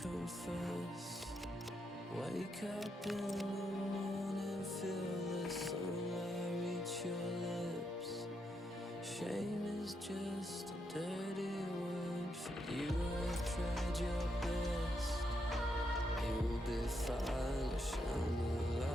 confess. Wake up in the morning, feel the sunlight reach your lips. Shame is just a dirty word for you. I've tried your best. You'll be fine, shine the light.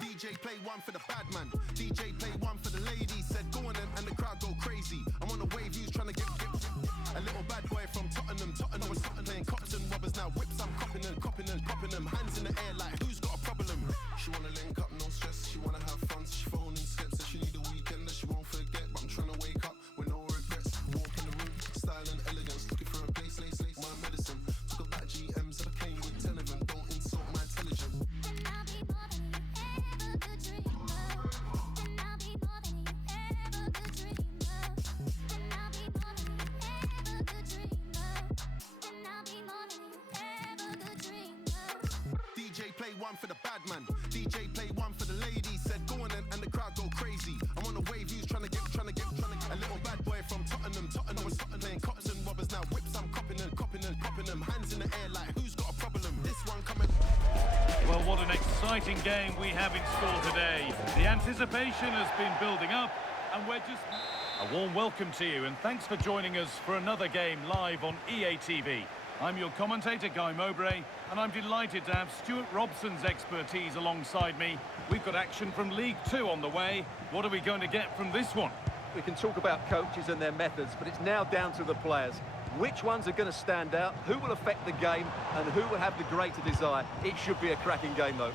DJ play one for the bad man. DJ play one for the ladies. Said go on and the crowd go crazy. I'm on a wave, who's trying to get a little bad boy from Tottenham. Tottenham was playing cops and robbers. Now whips, I'm copping them. Hands in the air like who's got a problem? She wanna link up, no stress. She wanna have fun, so she phoning steps. Said she need a weekend that she won't forget. But I'm trying to wake up with no regrets. Walk in the room, style and elegance. Looking for a place, lace, my medicine. Took a back GMs that I came with 10 of them. Don't insult my intelligence. One for the bad man. DJ play one for the ladies. Said go on and the crowd go crazy. I'm on a wave, who's trying to get a little bad boy from Tottenham. Tottenham was playing cops and robbers. Now whips, I'm copping them. Hands in the air like who's got a problem? This one coming. Well, what an exciting game we have in store today. The anticipation has been building up, and we're just... A warm welcome to you, and thanks for joining us for another game live on EA TV. I'm your commentator, Guy Mowbray, and I'm delighted to have Stuart Robson's expertise alongside me. We've got action from League Two on the way. What are we going to get from this one? We can talk about coaches and their methods, but it's now down to the players. Which ones are going to stand out, who will affect the game, and who will have the greater desire? It should be a cracking game, though.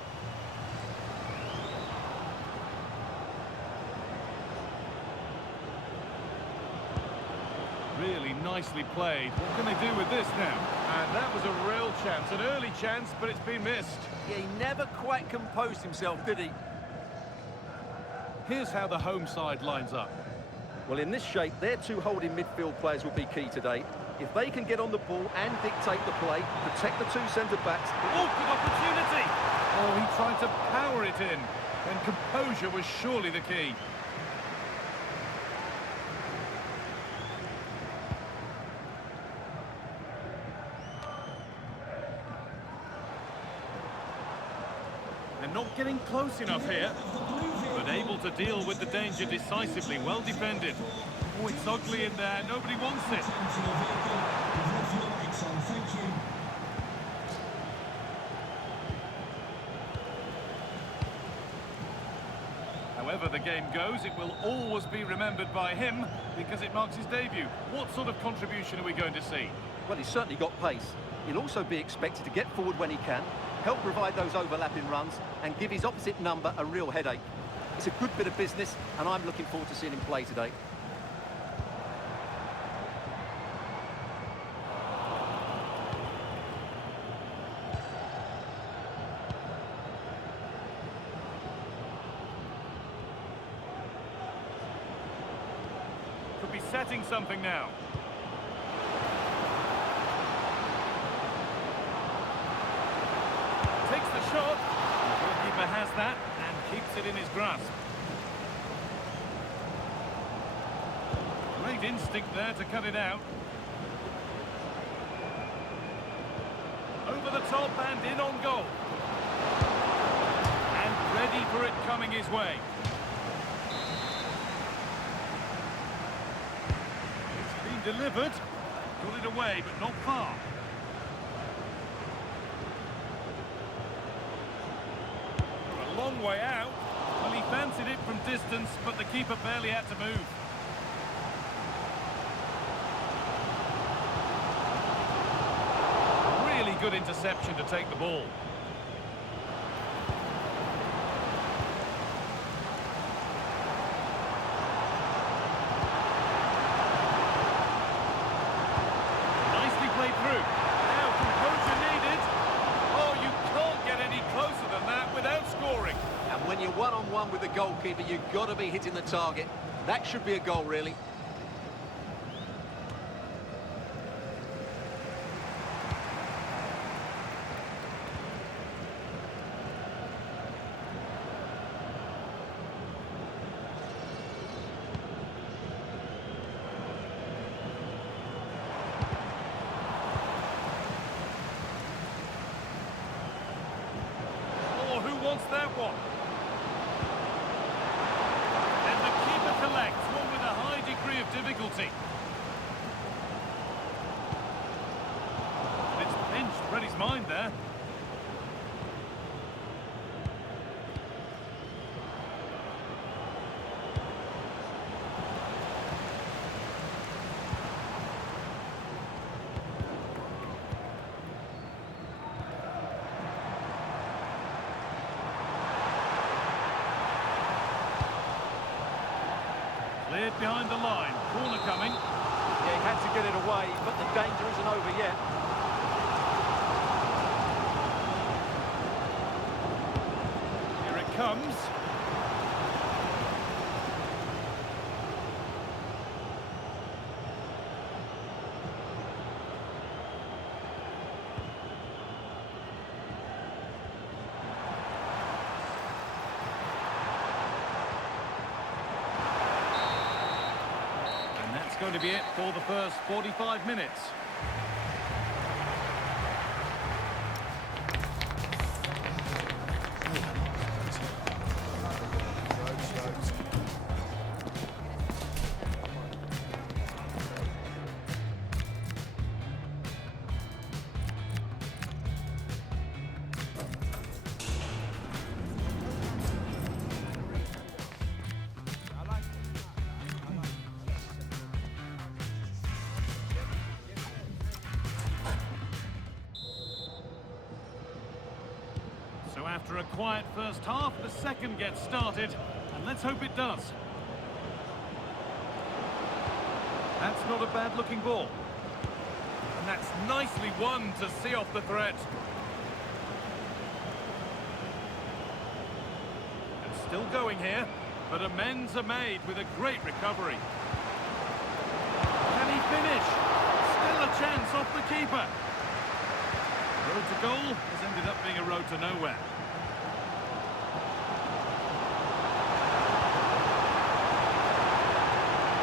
Really nicely played. What can they do with this now? And that was a real chance, an early chance, but it's been missed. Yeah, he never quite composed himself, did he? Here's how the home side lines up. Well, in this shape, their two holding midfield players will be key today. If they can get on the ball and dictate the play, protect the two centre-backs... Oh, good opportunity! Oh, he tried to power it in, and composure was surely the key. They're not getting close enough here, but able to deal with the danger decisively. Well defended. Oh, it's ugly in there. Nobody wants it. However the game goes, it will always be remembered by him because it marks his debut. What sort of contribution are we going to see? Well, he's certainly got pace. He'll also be expected to get forward when he can, help provide those overlapping runs, and give his opposite number a real headache. It's a good bit of business, and I'm looking forward to seeing him play today. Could be setting something now. Takes the shot. The goalkeeper has that and keeps it in his grasp. Great instinct there to cut it out. Over the top and in on goal. And ready for it coming his way. It's been delivered. Got it away, but not far. A long way out. Well, he fancied it from distance, but the keeper barely had to move. Really good interception to take the ball. Nicely played through. Now composure needed. Oh, you can't get any closer than that without scoring. And when you're one-on-one with the goalkeeper, you've got to be hitting the target. That should be a goal, really. Oh, who wants that one? And the keeper collects, one with a high degree of difficulty. It's pinched Freddie's mind there. Cleared behind the line. Corner coming. Yeah, he had to get it away, but the danger isn't over yet. Here it comes. And that's going to be it for the first 45 minutes. So after a quiet first half, the second gets started, and let's hope it does. That's not a bad-looking ball. And that's nicely won to see off the threat. And still going here, but amends are made with a great recovery. Can he finish? Still a chance off the keeper. Road to goal has ended up being a road to nowhere.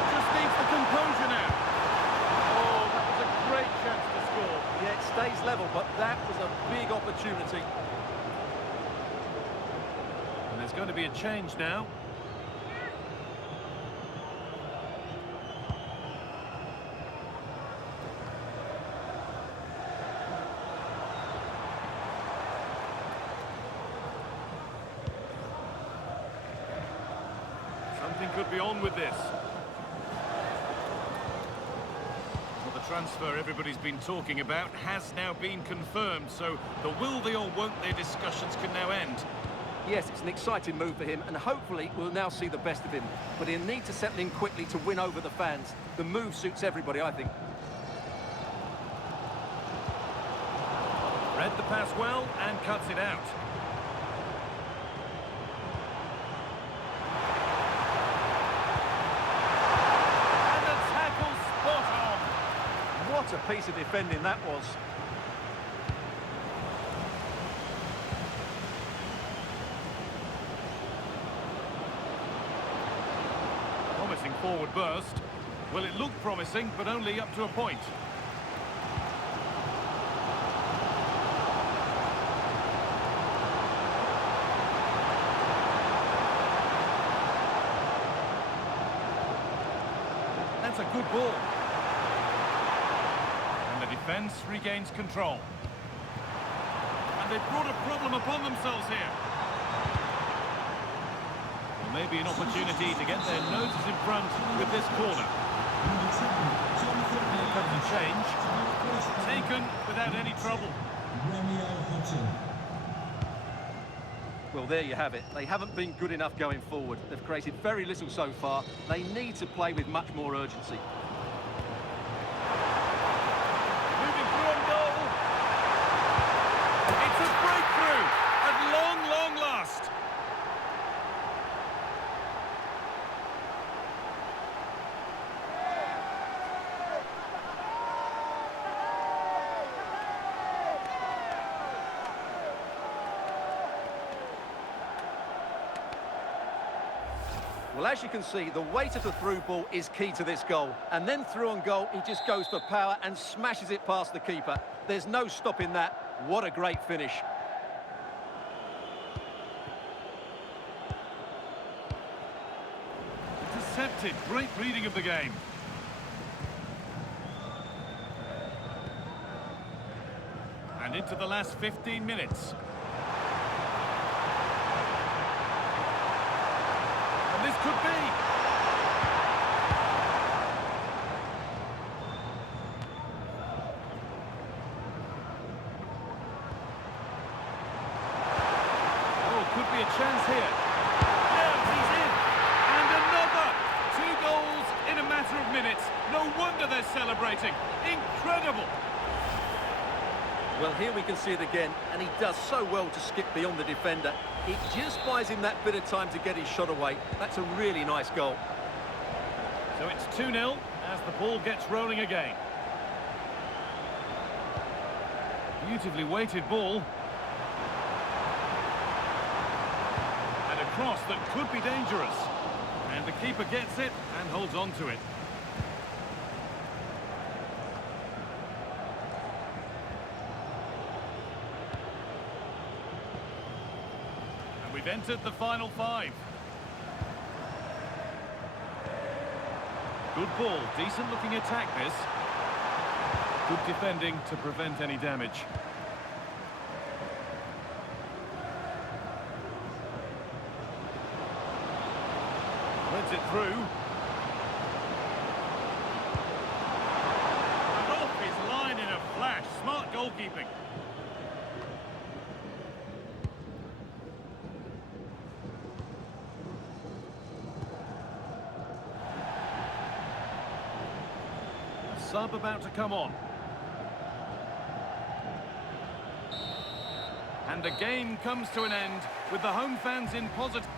Just needs the composure now. Oh, that was a great chance to score. Yeah, it stays level, but that was a big opportunity. And there's going to be a change now. Something could be on with this. Well, the transfer everybody's been talking about has now been confirmed, so the will they or won't they discussions can now end. Yes, it's an exciting move for him, and hopefully we'll now see the best of him. But he'll need to settle in quickly to win over the fans. The move suits everybody, I think. Read the pass well and cuts it out. And the tackle spot on. What a piece of defending that was. forward burst. Well, it looked promising, but only up to a point. That's a good ball. And the defence regains control. And they've brought a problem upon themselves here. Well, maybe an opportunity to get their noses in front with this corner. Here comes a change. Taken without any trouble. Well, there you have it. They haven't been good enough going forward. They've created very little so far. They need to play with much more urgency. Moving through on goal. It's a breakthrough at long, long last. Well, as you can see, the weight of the through ball is key to this goal. And then through on goal, he just goes for power and smashes it past the keeper. There's no stopping that. What a great finish. Intercepted. Great reading of the game. And into the last 15 minutes. And this could be. Oh, could be a chance here. Yeah, he's in. And another. 2 goals in a matter of minutes. No wonder they're celebrating. Incredible. Well, here we can see it again, and he does so well to skip beyond the defender. It just buys him that bit of time to get his shot away. That's a really nice goal. So it's 2-0 as the ball gets rolling again. Beautifully weighted ball. And a cross that could be dangerous. And the keeper gets it and holds on to it. And we've entered the final 5. Good ball, decent looking attack this. Good defending to prevent any damage. Threads it through. And off his line in a flash. Smart goalkeeping. Sub about to come on. And the game comes to an end with the home fans in positive.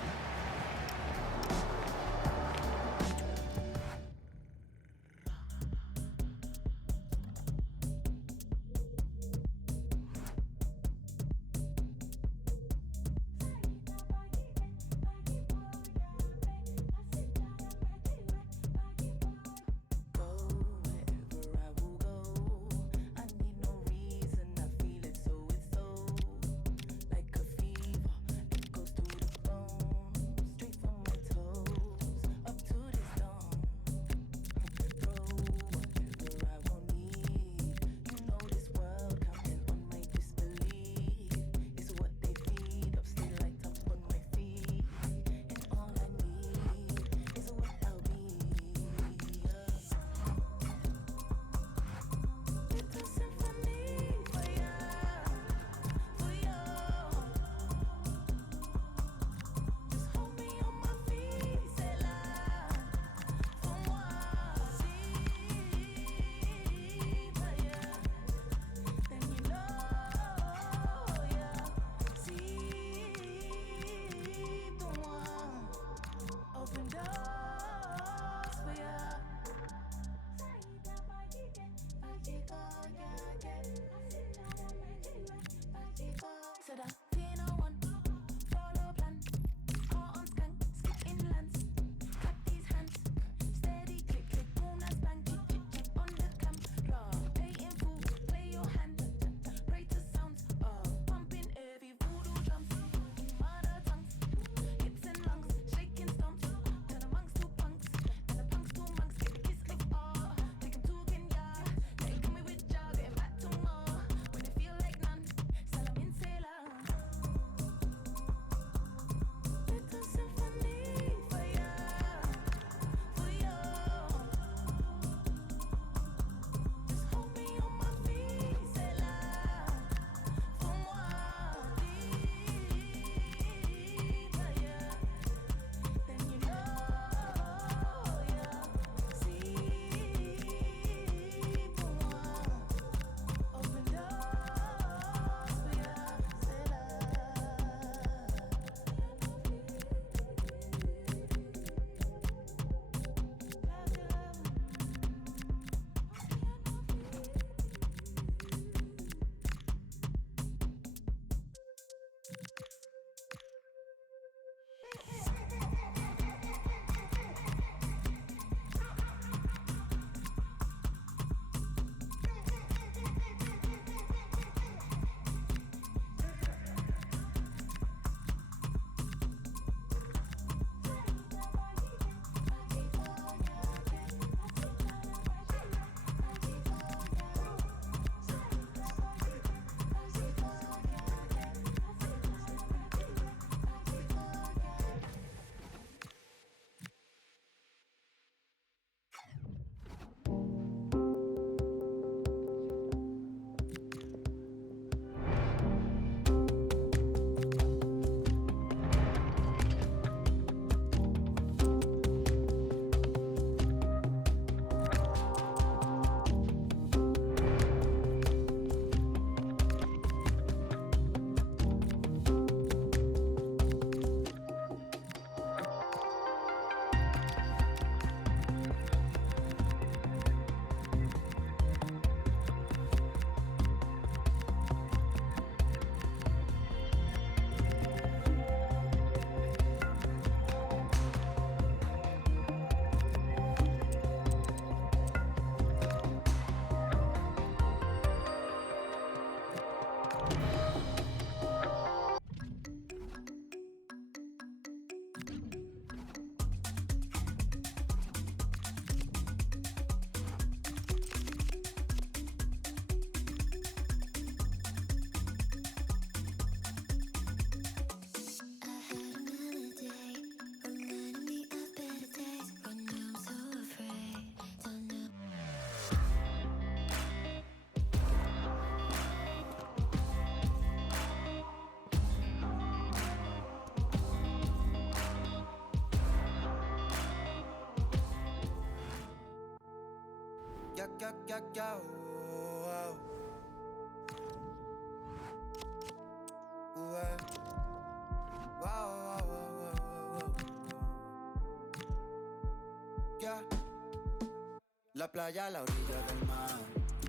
La playa a la orilla del mar,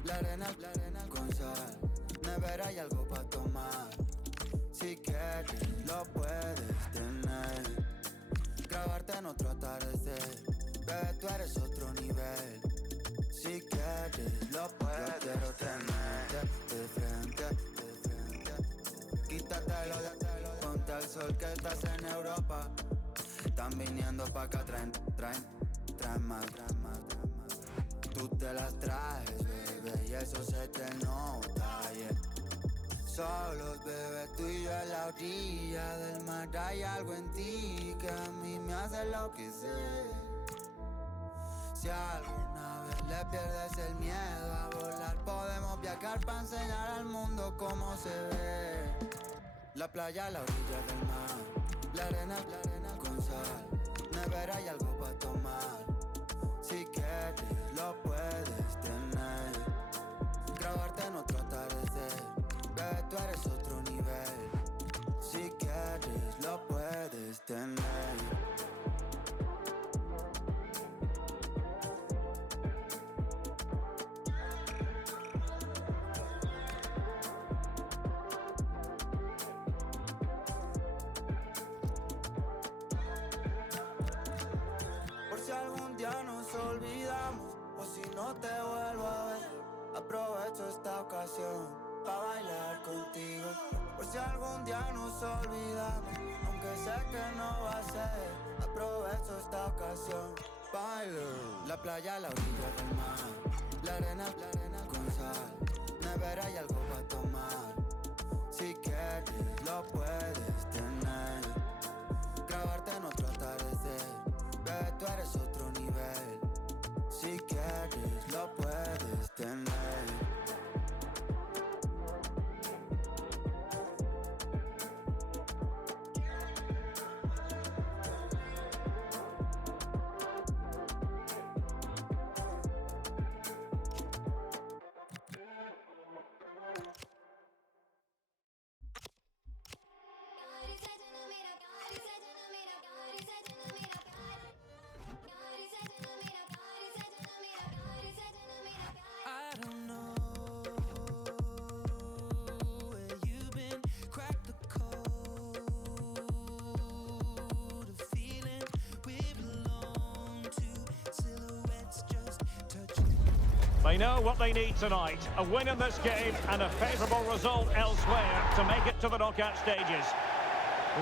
la arena con sal, nevera y algo para tomar. Si quieres lo puedes tener, grabarte en otro atardecer, bebé tú eres otro nivel. Si quieres lo puedes, yo quiero tenerte de frente. Quítatelo, ponte al sol que estás en Europa. Están viniendo pa' acá, traen más. Tú te las traes, bebé, y eso se te nota, yeah. Solos, bebé, tú y yo en la orilla del mar. Hay algo en ti que a mí me hace enloquecer. Si alguna vez le pierdes el miedo a volar, podemos viajar para enseñar al mundo cómo se ve. La playa a la orilla del mar, la arena con sal, nevera y algo para tomar. Si quieres lo puedes tener, grabarte en otro atardecer, bebé tú eres otro nivel. Si quieres lo puedes tener. Si algún día nos olvidamos o si no te vuelvo a ver, aprovecho esta ocasión para bailar contigo. Por si algún día nos olvidamos, aunque sé que no va a ser, aprovecho esta ocasión. Bailo, la playa a la orilla del mar, la arena con sal, nevera y algo para tomar. Si quieres lo puedes tener, grabarte en otro atardecer, bebé tú eres otro nivel. Si quieres lo puedes tener. I don't know where you've been, crack the code of feeling we belong to silhouettes just touching. They know what they need tonight, a win in this game and a favourable result elsewhere to make it to the knockout stages.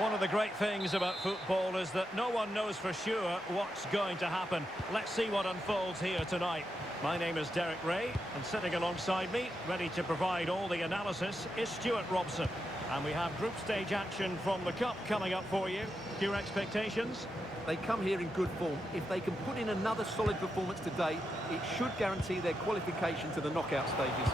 One of the great things about football is that no one knows for sure what's going to happen. Let's see what unfolds here tonight. My name is Derek Ray, and sitting alongside me, ready to provide all the analysis, is Stuart Robson. And we have group stage action from the Cup coming up for you. Your expectations? They come here in good form. If they can put in another solid performance today, it should guarantee their qualification to the knockout stages.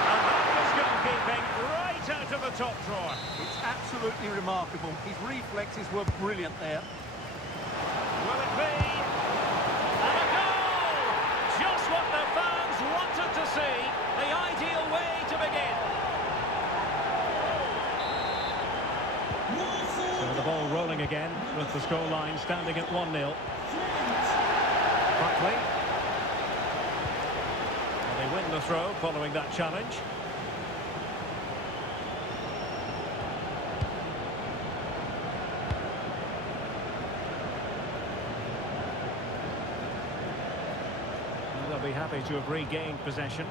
And that was goalkeeping right out of the top drawer. It's absolutely remarkable. His reflexes were brilliant there. Will it be? And a goal! Just what the fans wanted to see. The ideal way to begin. So the ball rolling again with the scoreline standing at 1-0. Buckley. And they win the throw following that challenge. They'll be happy to have regained possession.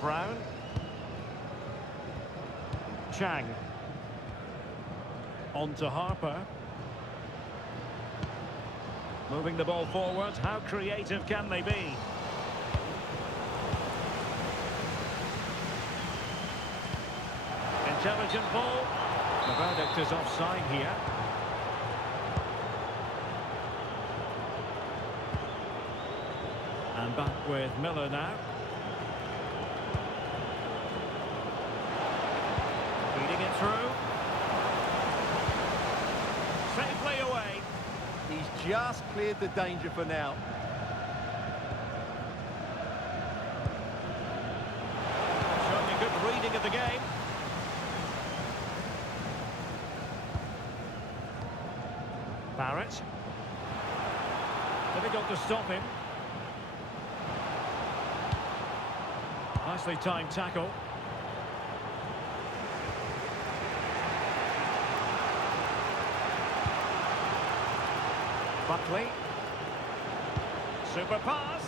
Brown. Chang. On to Harper. Moving the ball forward. How creative can they be? Intelligent ball. The verdict is offside here. And back with Miller now. Feed Feeding it through. Safely away. He's just cleared the danger for now. Showing a good reading of the game. Barrett. Difficult to stop him. Nicely timed tackle. Buckley. Super pass.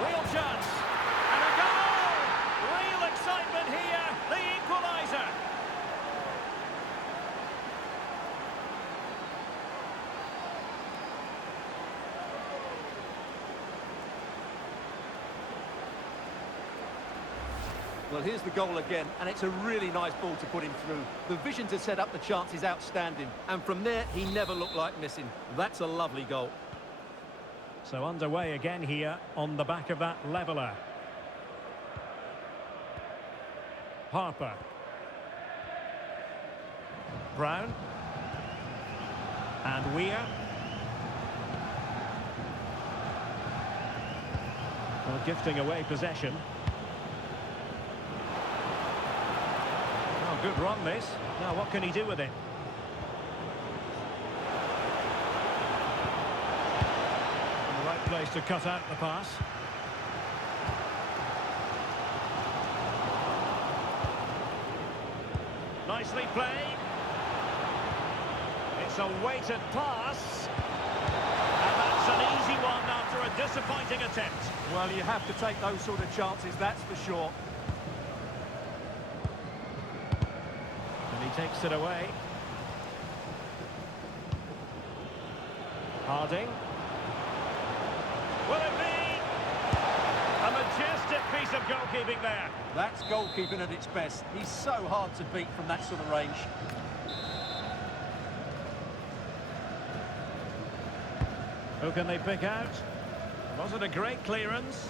Real chance. And a goal! Real excitement here. The equaliser. Well, here's the goal again, and it's a really nice ball to put him through. The vision to set up the chance is outstanding, and from there, he never looked like missing. That's a lovely goal. So underway again here on the back of that leveller. Harper. Brown. And Weir. Well, gifting away possession. Oh, good run this. Now what can he do with it? The right place to cut out the pass. Nicely played. It's a weighted pass. And that's an easy one after a disappointing attempt. Well, you have to take those sort of chances, that's for sure. And he takes it away. Harding. Will it be? A majestic piece of goalkeeping there. That's goalkeeping at its best. He's so hard to beat from that sort of range. Who can they pick out? Was it a great clearance?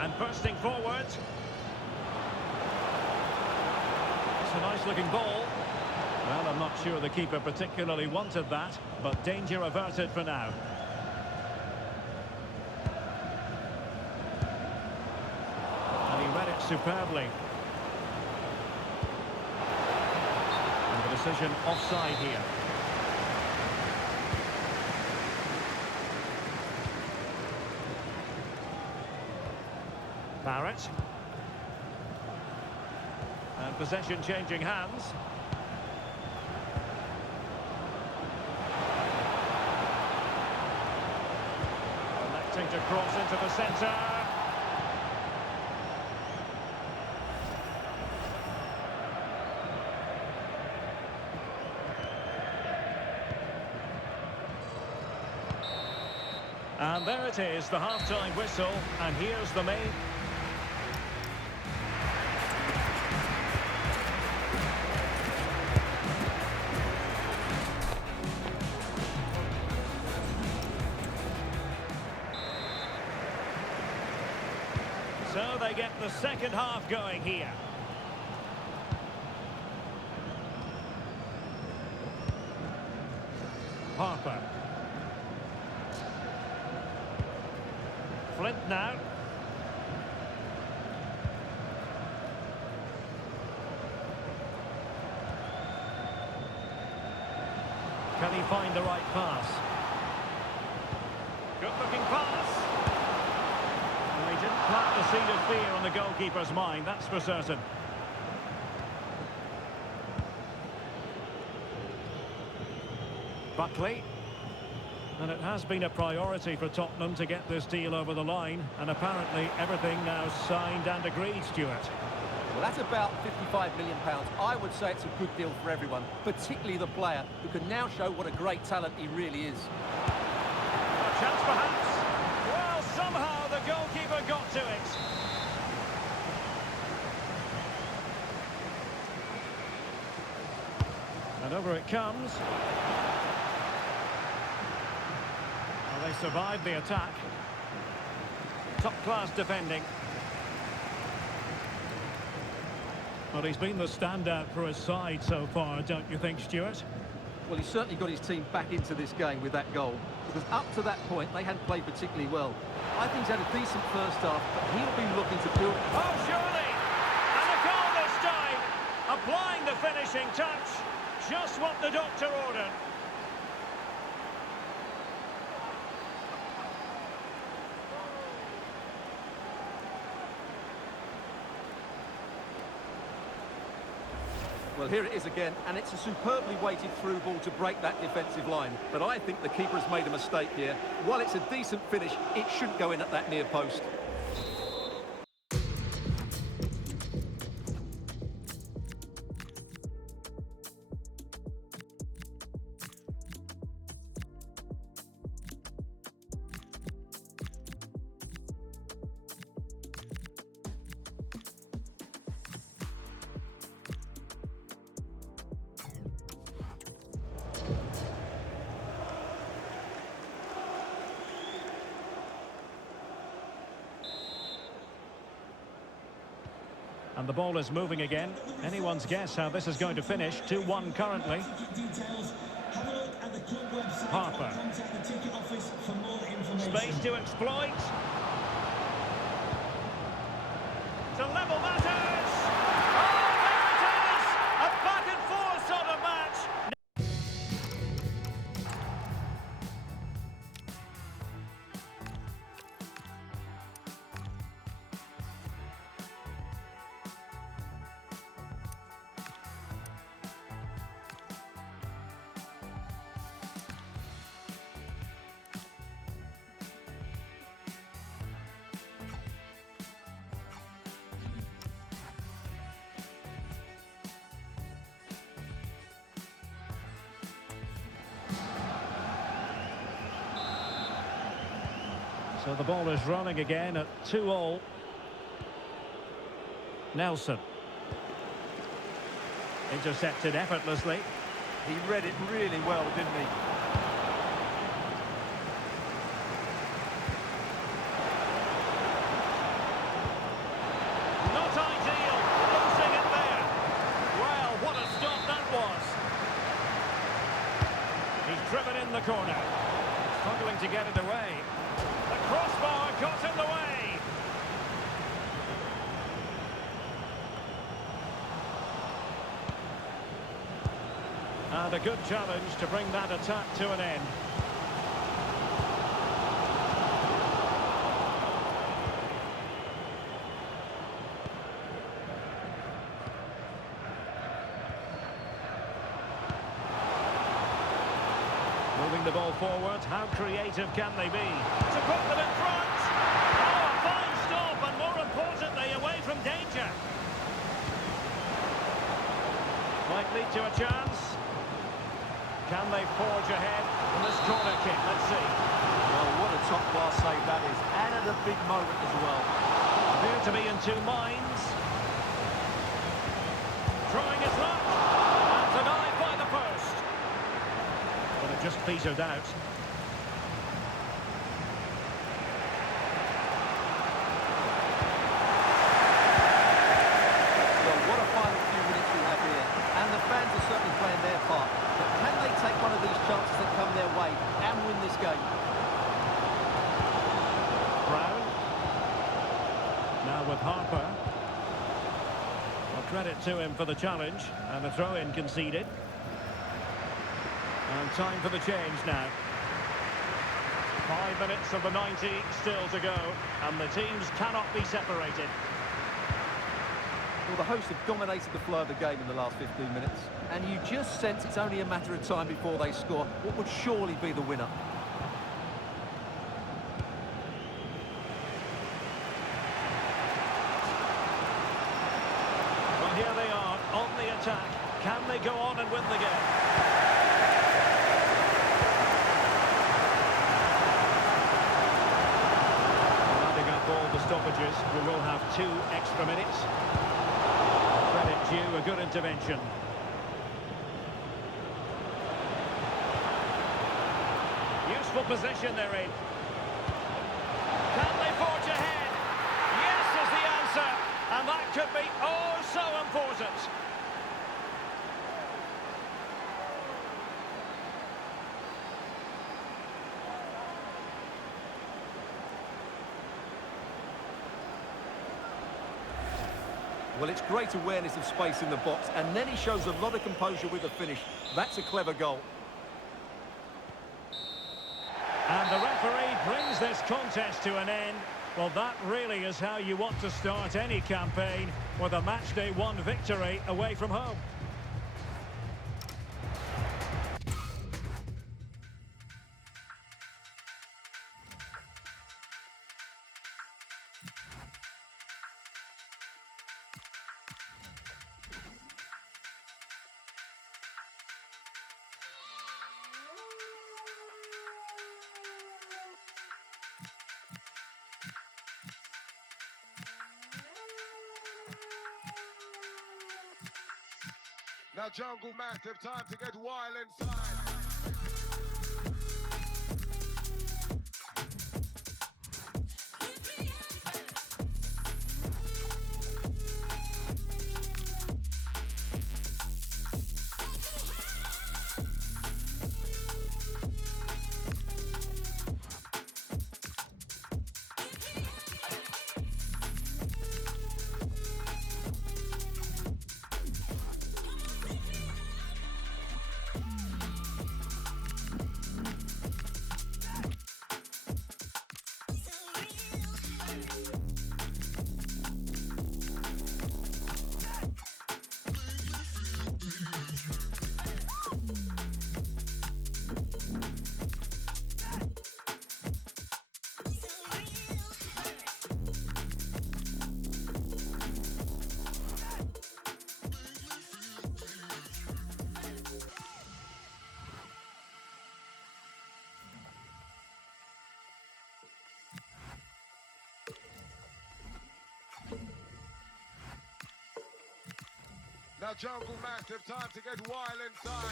And bursting forward. It's a nice looking ball. Well, I'm not sure the keeper particularly wanted that, but danger averted for now. And he read it superbly. And the decision offside here. Barrett. And possession changing hands. Electing to cross into the centre. And there it is, the half-time whistle, and here's the main... So they get the second half going here. Harper. Flint now. Can he find the right pass? Good looking pass. Well, he didn't plant the seed of fear on the goalkeeper's mind, that's for certain. Buckley. And it has been a priority for Tottenham to get this deal over the line, and apparently everything now signed and agreed, Stuart. Well, that's about £55 million. I would say it's a good deal for everyone, particularly the player, who can now show what a great talent he really is. A chance perhaps? Well, somehow the goalkeeper got to it. And over it comes. Well, they survived the attack. Top-class defending. Well, he's been the standout for his side so far, don't you think, Stuart? Well, he's certainly got his team back into this game with that goal. Because up to that point, they hadn't played particularly well. I think he's had a decent first half, but he'll be looking to build... Oh, surely! And a goal this time! Applying the finishing touch. Just what the doctor ordered. Well, here it is again, and it's a superbly weighted through ball to break that defensive line. But I think the keeper has made a mistake here. While it's a decent finish, it shouldn't go in at that near post. And the ball is moving again. Anyone's guess how this is going to finish. 2-1 currently. Harper. Space to exploit. To level matters. Oh, there it is! A back and forth sort of match. So the ball is running again at 2-2. Nelson. Intercepted effortlessly. He read it really well, didn't he? Not ideal. Losing it there. Well, what a stop that was. He's driven in the corner. Struggling to get it away. The crossbar got in the way. And a good challenge to bring that attack to an end. Moving the ball forward, how creative can they be? To put them in front! Oh, a fine stop, and more importantly, away from danger. Might lead to a chance. Can they forge ahead in this corner kick? Let's see. Well, what a top-class save that is, and at a big moment as well. Appear to be in two minds. Trying his luck, and denied by the post. But it just petered out. Well, what a final few minutes we have here, and the fans are certainly playing their part. But can they take one of these chances that come their way and win this game? Brown. Now with Harper. Well, credit to him for the challenge, and a throw-in conceded. And time for the change now. 5 minutes of the 90 still to go, and the teams cannot be separated. Well, the hosts have dominated the flow of the game in the last 15 minutes, and you just sense it's only a matter of time before they score what would surely be the winner. Well, here they are, on the attack. Can they go on and win the game? Rounding up all the stoppages, we will have 2 extra minutes. Credit due, a good intervention. Useful position they're in. Can they forge ahead? Well, it's great awareness of space in the box, and then he shows a lot of composure with the finish. That's a clever goal. And the referee brings this contest to an end. Well, that really is how you want to start any campaign, with a matchday 1 victory away from home. Now Jungle Massive, time to get wild inside. Now Jungle Massive, time to get wild inside.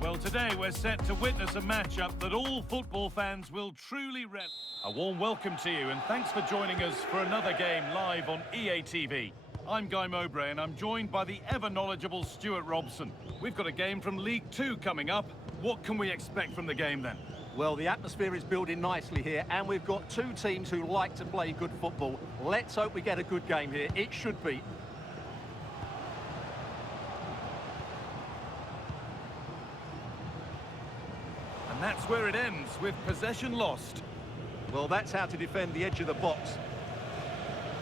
Well, today we're set to witness a matchup that all football fans will truly relish. A warm welcome to you, and thanks for joining us for another game live on EA TV. I'm Guy Mowbray, and I'm joined by the ever-knowledgeable Stuart Robson. We've got a game from League Two coming up. What can we expect from the game then? Well, the atmosphere is building nicely here, and we've got two teams who like to play good football. Let's hope we get a good game here. It should be. And that's where it ends, with possession lost. Well, that's how to defend the edge of the box.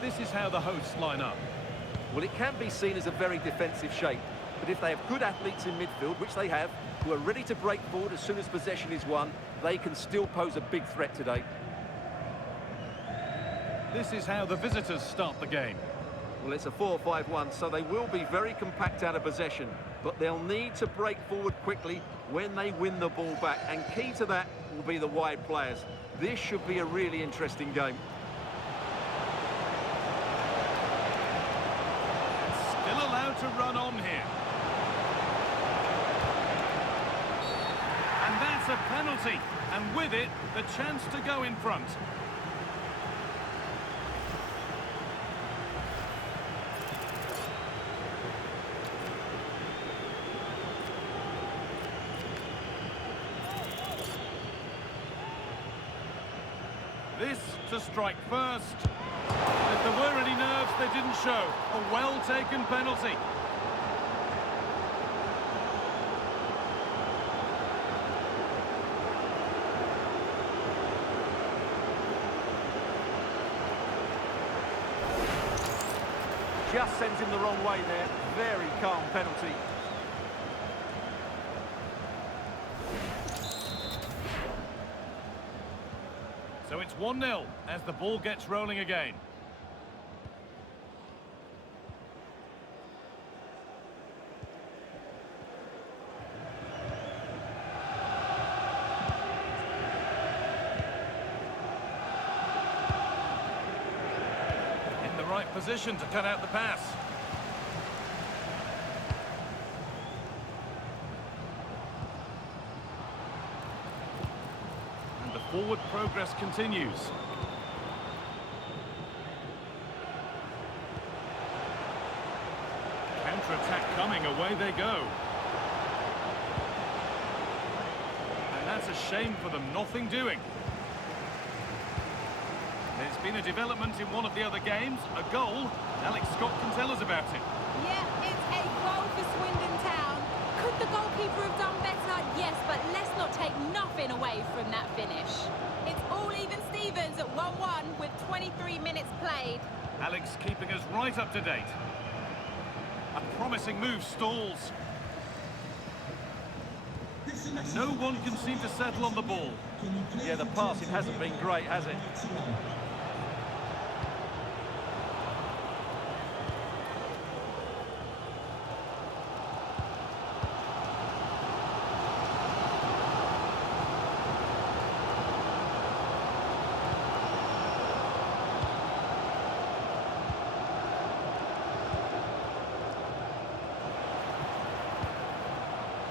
This is how the hosts line up. Well, it can be seen as a very defensive shape, but if they have good athletes in midfield, which they have, who are ready to break forward as soon as possession is won, they can still pose a big threat today. This is how the visitors start the game. Well, it's a 4-5-1, so they will be very compact out of possession, but they'll need to break forward quickly when they win the ball back, and key to that will be the wide players. This should be a really interesting game. Still allowed to run on here. And that's a penalty, and with it, the chance to go in front. This to strike first. If there were any nerves, they didn't show. A well-taken penalty. Just sends him the wrong way there. Very calm penalty. So it's 1-0 as the ball gets rolling again. In the right position to cut out the pass. Forward progress continues. Counter-attack coming, away they go. And that's a shame for them, nothing doing. There's been a development in one of the other games, a goal. Alex Scott can tell us about it. Yeah, it's a goal for Swindon Town. Could the goalkeeper have done better? Yes, but let's not take nothing away from that finish. It's all even Stevens at 1-1 with 23 minutes played. Alex keeping us right up to date. A promising move stalls. And no one can seem to settle on the ball. Yeah, the passing hasn't been great, has it?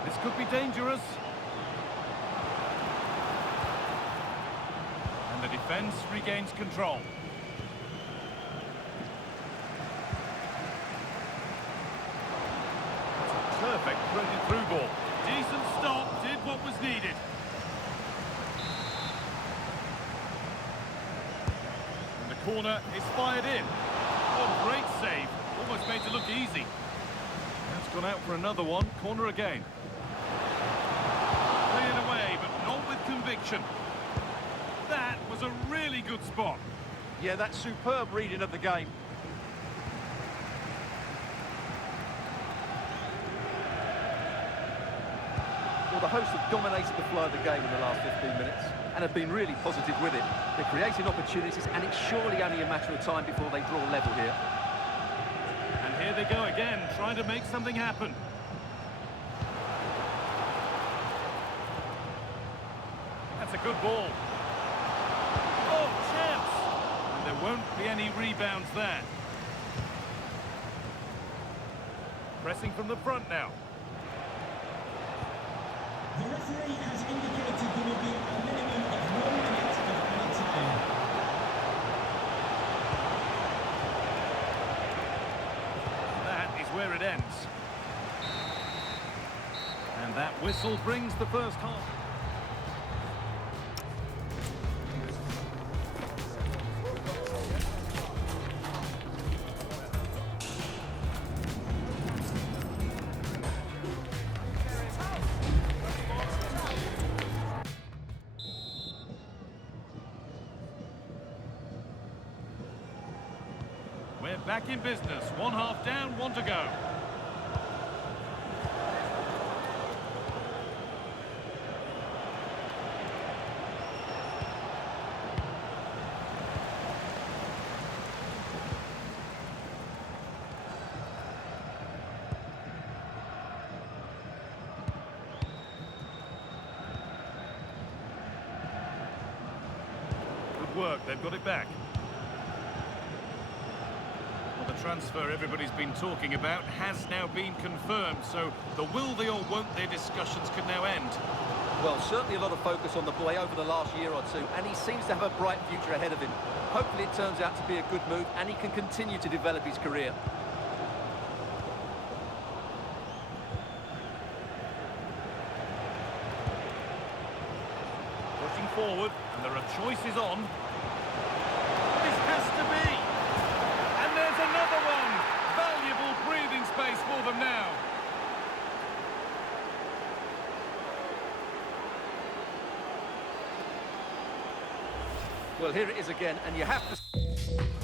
This could be dangerous. And the defence regains control. It's a perfect threaded through ball. Decent stop, did what was needed. And the corner is fired in. Oh, great save. Almost made to look easy. That's gone out for another one. Corner again. Cleared away, but not with conviction. That was a really good spot. Yeah, that's superb reading of the game. Well, the hosts have dominated the flow of the game in the last 15 minutes and have been really positive with it. They're creating opportunities, and it's surely only a matter of time before they draw level here. And here they go again, trying to make something happen. That's a good ball. Oh, chance! And there won't be any rebounds there. Pressing from the front now. The referee has indicated there will be a minimum of 1 minute of added time. That is where it ends. And that whistle brings the first half. We're back in business. One half down, one to go. Good work, they've got it back. The transfer everybody's been talking about has now been confirmed, so the will they or won't they discussions can now end. Well, certainly a lot of focus on the boy over the last year or two, and he seems to have a bright future ahead of him. Hopefully it turns out to be a good move and he can continue to develop his career. Pushing forward, and there are choices on. them now. Well, here it is again, and you have to...